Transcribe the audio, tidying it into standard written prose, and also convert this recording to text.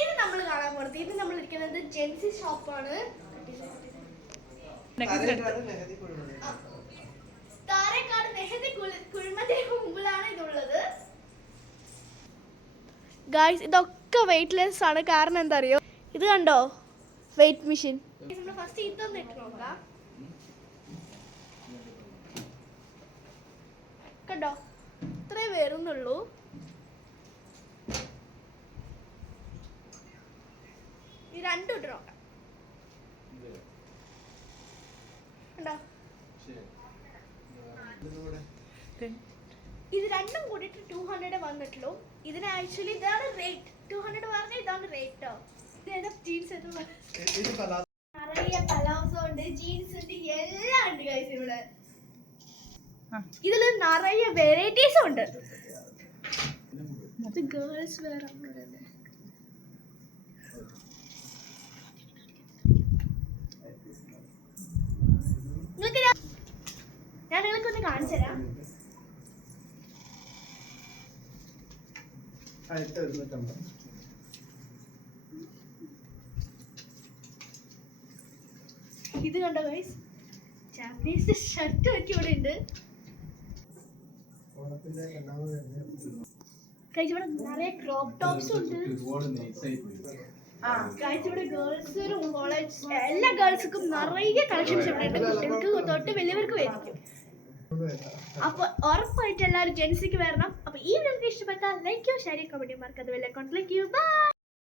ഇത് നമ്മൾ കാണാൻ പോകുന്നത് ഇത് നമ്മൾ ഇരിക്കുന്നത് ജെൻസി ഷോപ്പാണ്. താരേക്കാട് നെഹദി കുഴിമതിന് മുമ്പിലാണ് ഇതുള്ളത്. ഗായ്സ് ഇതൊക്കെ വെയിറ്റ്ലെസ് ആണ്. കാരണം എന്താ അറിയോ, ഇത് കണ്ടോ വെയിറ്റ് മെഷീൻ. ഫസ്റ്റ് ഇതൊന്ന് ഇട്ട് നോക്കാം. കണ്ടോ ഇത്രേ വരുന്നുള്ളൂ. ഈ രണ്ടും ഇട്ട് നോക്കാം. കണ്ടോ ഇത് രണ്ടും കൂടിയിട്ട് 200 വന്നിട്ടുള്ളൂ. ഇതിന് ആക്ച്വലി ഇതാണ് റേറ്റ്. 200 പറഞ്ഞ ഇതാണ് റേറ്റ്. ജീൻസ് നിറയെ പലാസോ ഉണ്ട്, ജീൻസ് ഉണ്ട്, എല്ലാം ഉണ്ട് ഗൈസ് ഇവിടെ. ഇതിൽ നിറയെ വെറൈറ്റീസും ഉണ്ട്. ഇത് ഗേൾസ് വെയർ ഞാൻ നിങ്ങൾക്കൊന്ന് കാണിച്ചു തരാം. ഇത് കണ്ടോ ഗൈസ്, ജാപ്പനീസ് ഷർട്ട് ഒക്കെ ഇവിടെ ഉണ്ട്. ഗൈസ് ഇവിടെ നിറയെ ക്രോപ്പ് ടോപ്സ് ഉണ്ട്. ഗൈസ് ഇവിടെ ഗേൾസിനും കോളേജ് എല്ലാ ഗേൾസിനും നിറയെ കളക്ഷൻസ് ഇവിടെ ഉണ്ട്. കുട്ടികൾക്ക് തൊട്ട് വലിയവർക്ക് വേദിക്കും. അപ്പൊ ഉറപ്പായിട്ട് എല്ലാവരും ജെൻസിക്ക് വരണം. അപ്പൊ ഈ വീഡിയോ ഇഷ്ടപ്പെട്ടാൽ ലൈക്ക് ചെയ്യൂ, ഷെയർ ചെയ്യൂ, കമന്റ് ചെയ്യാൻ മറക്കാതെ ബെൽ ഐക്കൺ ക്ലിക്ക് ചെയ്യൂ. ബൈ.